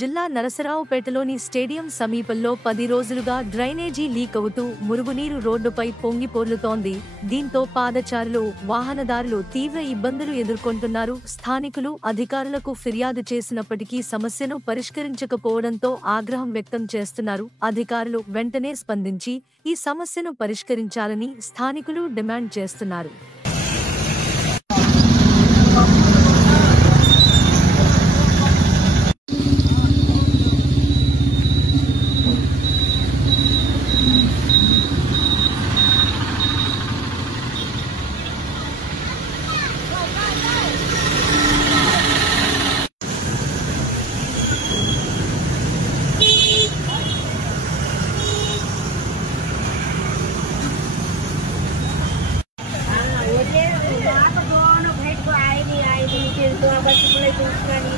జిల్లా నరసరావుపేటలోని స్టేడియం సమీపంలో 10 రోజులుగా డ్రైనేజీ లీక్ అవుతూ మురుగునీరు రోడ్డుపై పొంగిపొర్లుతోంది. దీంతో పాదచారులు, వాహనదారులు తీవ్ర ఇబ్బందులు ఎదుర్కొంటున్నారు. స్థానికులు అధికారులకు ఫిర్యాదు చేసినప్పటికీ సమస్యను పరిష్కరించకపోవడంతో ఆగ్రహం వ్యక్తం చేస్తున్నారు. అధికారులు వెంటనే స్పందించి ఈ సమస్యను పరిష్కరించాలని స్థానికులు డిమాండ్ చేస్తున్నారు. Aku dono, baik ku aini, baju mulai